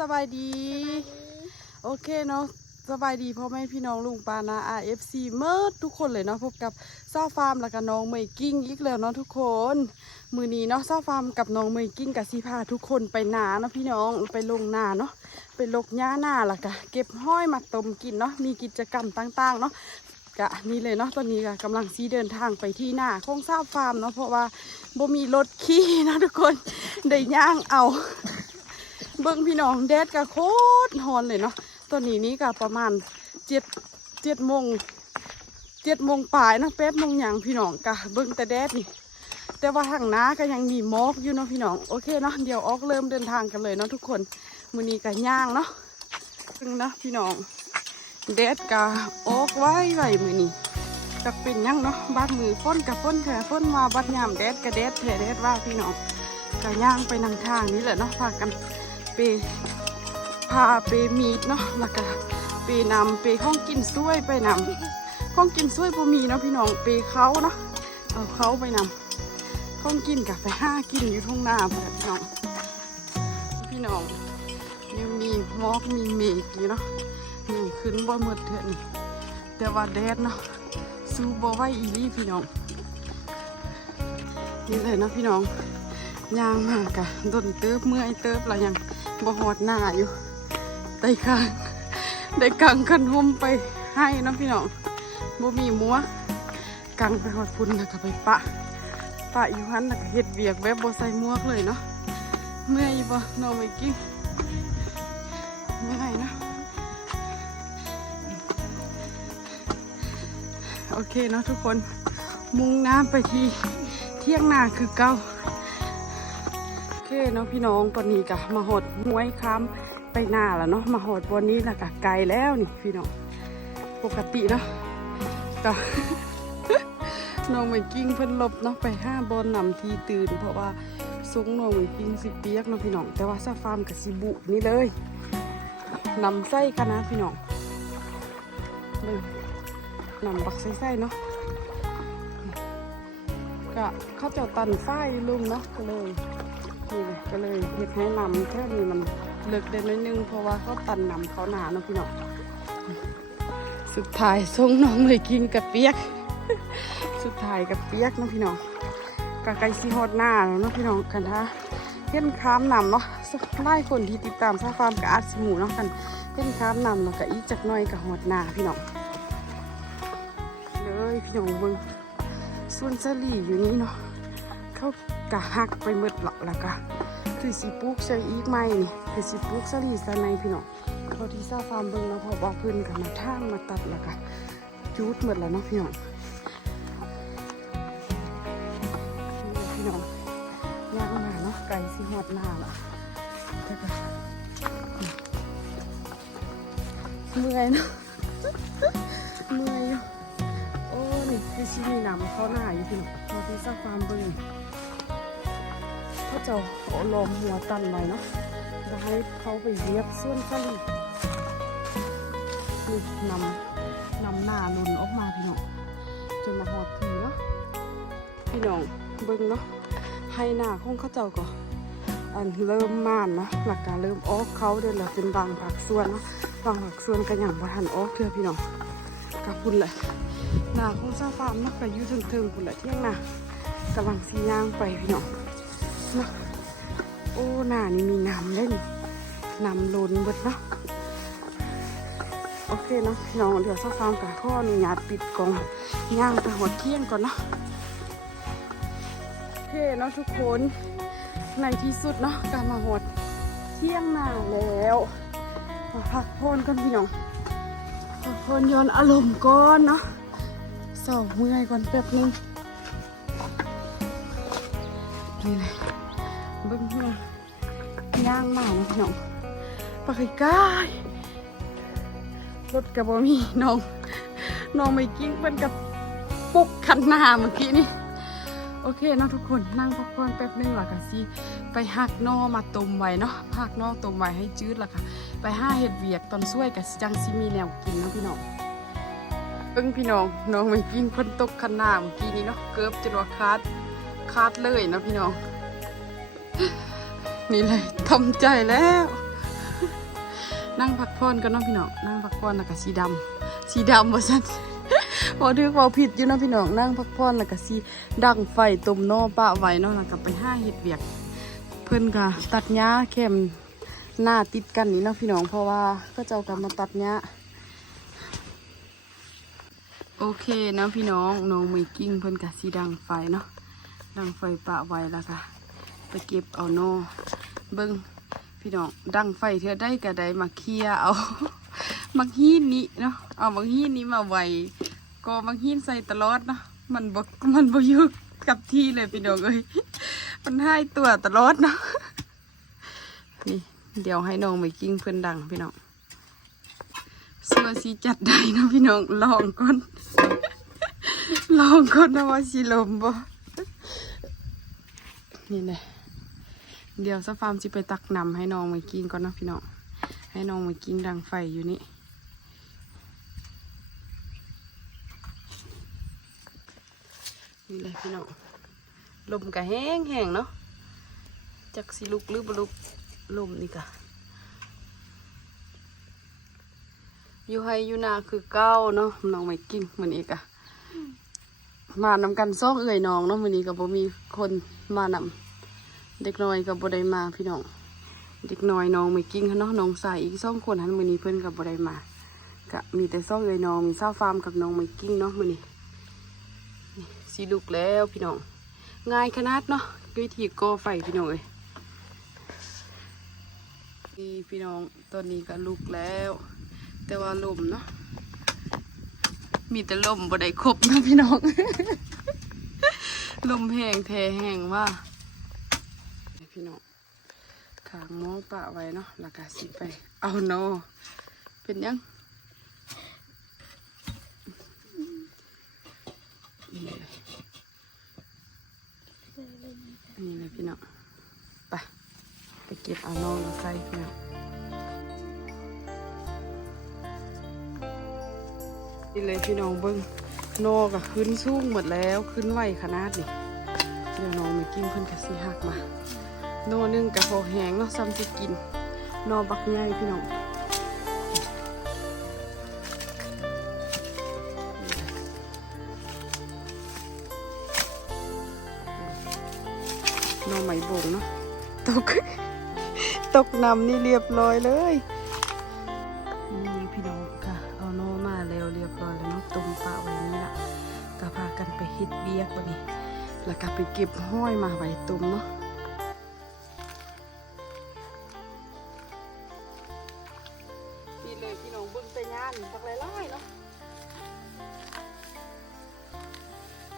สบายดี โอเคเนาะสบายดีพ่อแม่พี่น้องลุงปานา RFC เมิดทุกคนเลยเนาะพบกับซ่าฟาร์มแล้วก็น้องเมยกิ้งอีกแล้วเนาะทุกคน มือนี้เนาะซ่าฟาร์มกับน้องเมยกิ้งกับซีพาทุกคนไปนาเนาะพี่น้องไปลงนาเนาะไปลกหญ้าหน้าล้วก็เก็บห้อยมาต้มกินเนาะมีกิจกรรมต่างๆเนาะกะนี่เลยเนาะตอนนี้ก็กำลังซีเดินทางไปที่หน้าของซ่าฟาร์มเนาะเพราะว่าบ่มีรถขี่เนาะทุกคนได้ย่างเอา เบิ้งพี่น้องแดดก็โคตรฮอนเลยเนาะตอนนี้นี่ก็ประมาณเจ็ดเจ็ดโมงเจ็ดโมงปลายนะแป๊บโมงอย่างพี่น้องกะเบิ้งแต่แดดนี่ แต่ว่าทางน้าก็ยังมีมอกอยู่เนาะพี่น้องโอเคเนาะเดี๋ยวออกเริ่มเดินทางกันเลยเนาะทุกคนมือนี้ก็ย่างเนาะซึ่งนะพี่น้องแดดก็ออกไว้ไว้มือนี้จะเป็นยังเนาะบ้านมือฝนกับฝนแท้ฝนมาบัดยามแดดกับแดดแท้แดดว่าพี่น้องก็ย่างไปนำทางนี้แหละเนาะพากัน ไปพาไปมีดเนาะแล้วก็ไปนำไปห้องกินซุ้ยไปนำห้องกินซุ้ยบ่มีเนาะพี่น้องไปเขาเนาะเอาเขาไปนำห้องกินกับไปห้ากินอยู่ทุ่งนาพี่น้องพี่น้องยังมีมอกมีเมฆอยู่เนาะนี่ขึ้นบ่หมดเถอะนี่แต่ว่าแดดเนาะสู้บ่ไหวอีลี่พี่น้องนี่เลยเนาะพี่น้องย่างมากะดนเติบเมื่อยเติบแล้วยัง บ่หอดหน้าอยู่ได้กลางได้กลางคันห่มไปให้นะพี่น้องบ่มีมัวกางไปหอดพุ่นแล้วก็ไปปะ ปะอยู่หันแล้วก็เฮ็ดเวียกแบบบ่ใส่หมวกเลยเนาะเมื่อยอยู่บ่น้องไม่กิ้งเมื่อยนะโอเคเนาะทุกคน มุ่งน้ำไปที่เที่ยงนาคือเก้า คเนาะพี่น้องตอนนี้กะมาหดห้วยค้ำไปหน้าแล้วเนาะมาหดวันนี้และกะไกลแล้วนี่พี่น้องปกติเนาะก็น้องเหมือนกิ้งเพิ่นหลบเนาะไปห้าบอลนำทีตื่น เพราะว่าซุ้งน้องเหมือนกิ้งสิเปียกเนาะพี่น้องแต่ว่าซาฟาร์มกับสิบุนี่เลยนำไส้กันนะพี่น้องนำบักไส้ๆเนาะก็เข้าเจ้าตันฝ้ลุมเนาะก็เลย นี่เลยก็เลยเฮ็ดให้นำแค่นี้มันเลิกได้น้อยนึง เพราะว่าเขาตันนำเขาหนาเนาะพี่น้องสุดท้ายส่งน้องเลยกินกับเปียก สุดท้ายกับเปียกเนาะพี่น้องกะไก่ซีฮอดหน้าแล้วเนาะพี่น้องกันท่าเห็นค้ามนำเนาะไล่คนที่ติดตามซาฟาร์มกับอาร์ตสมูเนาะกันเห็นค้ามนำแล้วก็อีจักน่อยกับฮอดหน้าพี่น้องเลยพี่น้องเบิ่งส่วนสลีอยู่นี่เนาะเขา กะหักไปหมดหรอกแล้วก็คือสีปลูกใช้อีกไหมนี่คือสีปลูกสลีสะในพี่น้องเขาที่ซาฟาร์มเบิ่งแล้วพอบอกเพิ่นกับมาทางมาตัดแล้วก็จูดหมดแล้วเนาะพี่น้องพี่น้องย่างมาเนาะไก่สิหอดหน้าละแต่ก็เมื่อยเนาะเมื่อยอยู่โอ้นี่คือชิมีน้ำเข้าหน้าอยู่พี่น้องพอที่สักฟาร์มเบิ่ง เขาจะเอาลมหัวตันไว้เนาะจะให้เขาไปเรียบส่วนสลีนี่นำนำหน้าลุนออกมาพี่น้องจนมาหอดผีเนาะพี่น้องเบิ่งเนาะให้หน้าของเขาเจ้าก็อันเริ่มม่านเนาะหลักการเริ่มออกเขาเดินแล้วเป็นบางผักส่วนเนาะบางผักส่วนก็อย่างบ่ทันออกเทื่อพี่น้องกับพุ่นเลยหน้าของซาฟาร์มเนาะก็อยู่ถึงๆพุ่นละเที่ยงนากำลังสีย่างไปพี่น้อง นาะโอ้หน้านี่มีน้ำเล่นน้ำล้นเบิดเนาะโอเคเนาะพี่น้องเดี๋ยวซาฟามกับพ่ออนุญาปิดก่องย่างไปหัวเที่ยงก่อนเนาะโอเคเนาะทุกคนในที่สุดเนาะกลับมาหดเที่ยงนาแล้วมาพักผ่อนกันพี่น้องพักผ่อนย้อนอารมณ์ก่อนเนาะเศร้าเมื่อยก่อนแป๊บนึง นี่เลยเบิ้งเมื่ย่างมาพี่น้องปากไก่กายรถกระบมีน้องน้องไม่กิ้งเป็นกับปุกคันหน้าเมื่อกี้นี่โอเคเนาะทุกคนนั่งพักผ่อนแป๊บนึงหล่ะค่ะสิไปหักนอมาต้มไว้เนาะหักนอต้มไว้ให้จืดล่ะค่ะ ไปห้าเห็ดเวียกตอนช่วยกับจังซิมีแนวกินเนาะพี่น้องเอิ้งพี่น้องน้องไม่กินคนตกขนาเมื่อกี้นี้เนาะเกือบจนวคาด คาดเลยนะพี่น้อง นี่เลยทำใจแล้ว นั่งพักผ่อนกันเนาะพี่น้องนั่งพักผ่อนแล้วก็สีดำสีดำบ่ซั่นพอถือว่าผิดอยู่นะพี่น้องนั่งพักผ่อนแล้วก็สีดังไฟต้มนอปะไว้เนาะแล้วก็ไปห้าเฮ็ดเวียก เพิ่อนก็ตัดหญ้าแคมหน้าติดกันนี่เนาะพี่น้องเพราะว่าก็เจ้าก็มาตัดหญ้าโอเคนะพี่น้องน้องมือกิ้งเพิ่นก็สีดังไฟเนาะ ดังไฟปะไว้แล้วก็ไปเก็บเอาโนเบิ่งพี่น้องดังไฟเธอได้ก็ไดมาเคลียเอามักฮีนนี้เนาะเอามักฮีนนี้มาไว้ก็มักฮีนใส่ตลอดเนาะมันบ่มันบ่อยู่กับที่เลยพี่น้องเอ้ยมันให้ตัวตลอดเนาะนี่เดี๋ยวให้น้องไปกิ้งเพื่อนดังพี่น้องสัวสีจัดได้เนาะพี่น้องลองก่อนลองก่อนนะว่าสีลมบ่ นี่เลยเดี๋ยวสักฟาร์มจะไปตักนำให้น้องไปกิ้งก่อนนะพี่น้อง ให้น้องไปกิ้งดังไฟอยู่นี่นี่เลยพี่น้อง ลมก็แห้งแห้งเนาะ จักสิลุกหรือบลุกลมนี่กะอยู่ให้อยู่นาคือเก้าเนาะน้องไม่กิ้งเหมือนอีกอะ มานำกันซ่องเอื่อยน้องเนาะมื้อนี้ก็บ่มีคนมานำเด็กน้อยก็บ่ได้มาพี่น้อง เด็กน้อยน้องไม่กิ้งเนาะน้องสายอีกสองคนหันมื้อนี้เพิ่นก็บ่ได้มาก็มีแต่ซ่องเอื่อยน้องมีเศร้าฟาร์มกับน้องไม่กิ้งเนาะมื้อนี้นี่สิลุกแล้วพี่น้อง ง่ายขนาดเนาะวิธีก่อไฟพี่น้องเอ้ยนี่พี่น้องตอนนี้ก็ลุกแล้ว แต่ว่าลมเนาะ มีแต่ลมบ่ได้ครบนะพี่น้อง ลมแห้งแทแห้งว่าพี่น้องขางมอปะไว้เนาะแล้วก็สิไป เอาเนเป็นยังนี่เลยนี่เลยพี่น้องไปไปเก็บเอานองมาใส่พี่น้อง นี่เลยพี่น้องเบิ้งนอก็ขึ้นสูงหมดแล้วขึ้นไหวขนาดนี่เดี๋ยวน้องมากินเพิ่นกะสิหักมาโนหนึงกะพอแห้งเนาะซ้ำจะกินนอบักใหญ่พี่น้องนอไหมบงเนาะตกตกน้ำนี่เรียบร้อยเลย ฮ็ดเบียกวันนี้ แล้วก็ไปเก็บห้อยมาไว้ตุ่มเนาะนี่เลยพี่น้องเบิ่งแต่ย่านบักไล่ๆเนาะ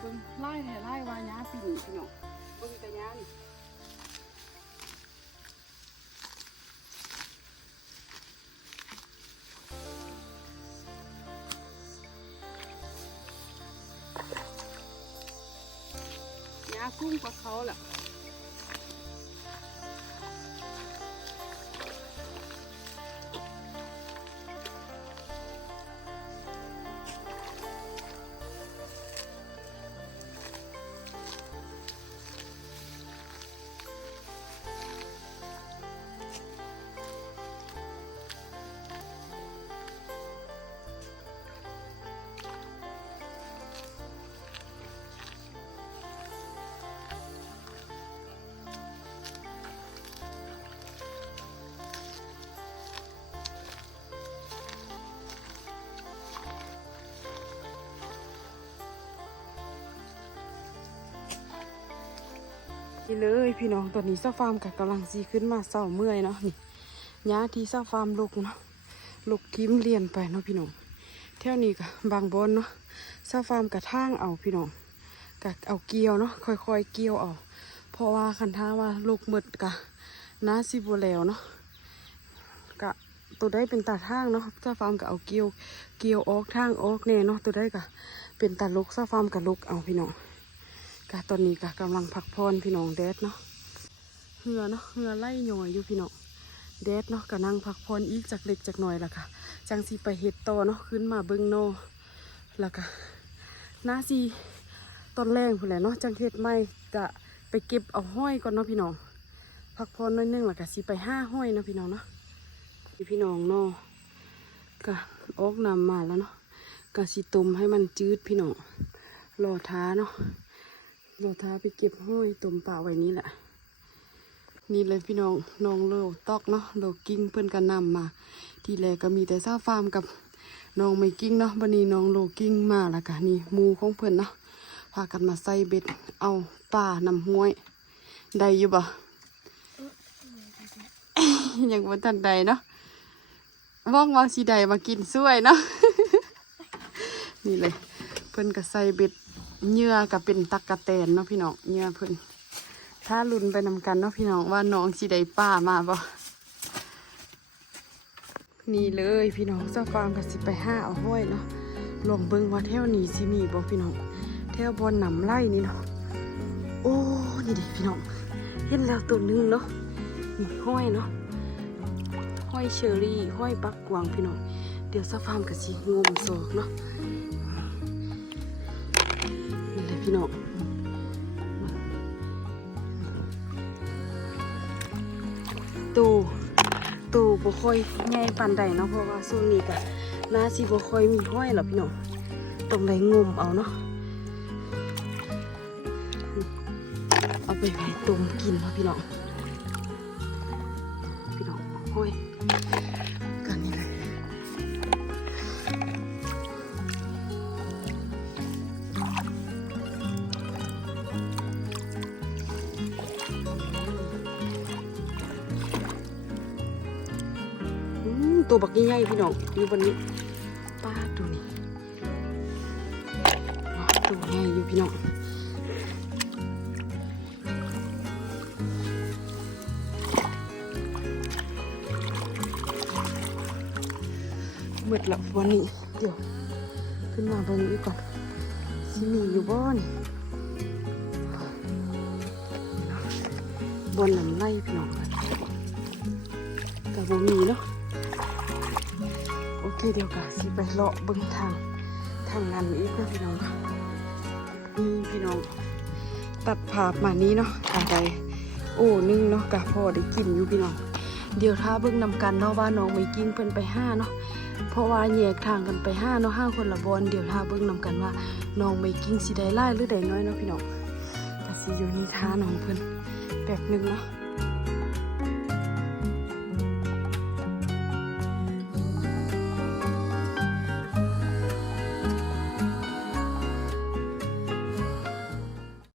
เบิ่งไล่แท้ไล่ว่าย่าปีนี้พี่น้องเบิ่งแต่ย่าน ยากุ้ง เลยพี่น้องตอนนี้เซาฟาร์มกับกำลังซีขึ้นมาเศร้าเมื่อยเนาะนี่ย้าที่เศร้าฟาร์มลูกเนาะลูกทิมเรียนไปเนาะพี่น้องเท่านี้กับบางบอนเนาะเศร้าฟาร์มกับทางเอาพี่น้องกับเอาเกียวเนาะค่อยๆเกียวเอาเพราะว่าคันท่าว่าลูกหมดกะน้าซิบัแล้วเนาะกะตัวได้เป็นตาทางเนาะเศร้าฟาร์มกับเอาเกียวเกียวออกทางออกแน่เนาะตัวได้กะเป็นตาลูกเศร้าฟาร์มกับลูกเอาพี่น้อง กะตอนนี้กะกำลังพักผ่อนพี่น้องแดดเนาะเหือเนาะเหือไล่หน่อยอยู่พี่น้องแดดเนาะกะนั่งพักผ่อนอีกจากเล็กจากหน่อยละค่ะจังสีไปเฮ็ดต่อเนาะขึ้นมาเบิ้งโนแล้วก็หน้าสีตอนแรงพุ่นแหละเนาะจังเฮ็ดไม่กะไปเก็บเอาห้อยก่อนเนาะพี่น้องพักผ่อนน้อยนึงล้วก็สิไปห้าห้อยเนาะพี่น้องเนาะพี่น้องเนาะก็ออกนำมาแล้วเนาะก็สิต้มให้มันจืดพี่น้องรอท้าเนาะ รอท้าไปเก็บห้อยตมปลาไว้นี่แหละ นี่เลยพี่น้องน้องโลตอกเนาะโลกิ้งเพื่อนกันนำมา ที่แรกก็มีแต่ซาฟาร์มกับน้องไม่กิ้งเนาะวันนี้น้องโลกิ้งมาแล้วกันนี่มูของเพื่อนเนาะพากันมาใส่เบ็ดเอาป่านำห้วยได้อยู่บ่ยังบ่ทันใดเนาะว่องว่าสิใดมากินช่วยเนาะนี่เลย เพิ่นก็ใส่เบ็ด เหยื่อกับเป็นตักกะแตนเนาะพี่น้องเหยื่อเพิ่นถ้าลุนไปนำกันเนาะพี่น้องว่าน้องสิได้ป้ามาบ่นี่เลยพี่น้องเจ้าฟาร์มก็สิไปห้าเอาห้อยเนาะลองเบิ่งว่าแถวนี้สิมีบ่พี่น้องแถวบอนหนำไล่นี่เนาะโอ้นี่ด็พี่น้องเห็นแล้วตัวหนึงเนาะนี่ห้อยเนาะห้อยเชอรี่ห้อยปักกวางพี่น้องเดี๋ยวเจ้าฟาร์มก็สิงมโซกเนาะ พี่น้องตูตู้บ่ค่อยใหญ่ปานใดเนาะเพราะว่าช่วงนี้ก็น่าสิบ่ค่อยมีห้อยหรอกพี่น้องต้องได้งมเอาเนาะเอาไปไว้ต้มกินเนาะพี่น้อง ตัวบักใหญ่ๆพี่น้องอยู่บนนี้ป้าตัวนี้ตัวใหญ่อยู่พี่น้องมืดแล้ววันนี้เดี๋ยวขึ้นมาบิ่งอีกก่อนสิมีอยู่บ่นี่บนน้ำไล่พี่น้องกับบ่มีเนาะ โอเคเดี๋ยวกะสิไปเลาะเบิ่งทางทางนั้นอีกนะพี่น้องนี่พี่น้อง ตัดภาพมานี้เนาะกะได้โอ้นึ่งเนาะกะพอได้กินอยู่พี่น้อง เดี๋ยวถ้าเบิ่งนำกันเนาะว่าน้องไม่กิ้งเพิ่นไปห้าเนาะเพราะว่าแยกทางกันไปห้าเนาะห้าคนละบอลเดี๋ยวถ้าเบิ่งนำกันว่าน้องไม่กิ้งสิได้ไล่หรือได้น้อยเนาะพี่น้องก็สิอยู่ในท่าน้องเพิ่นแบบนึงเนาะ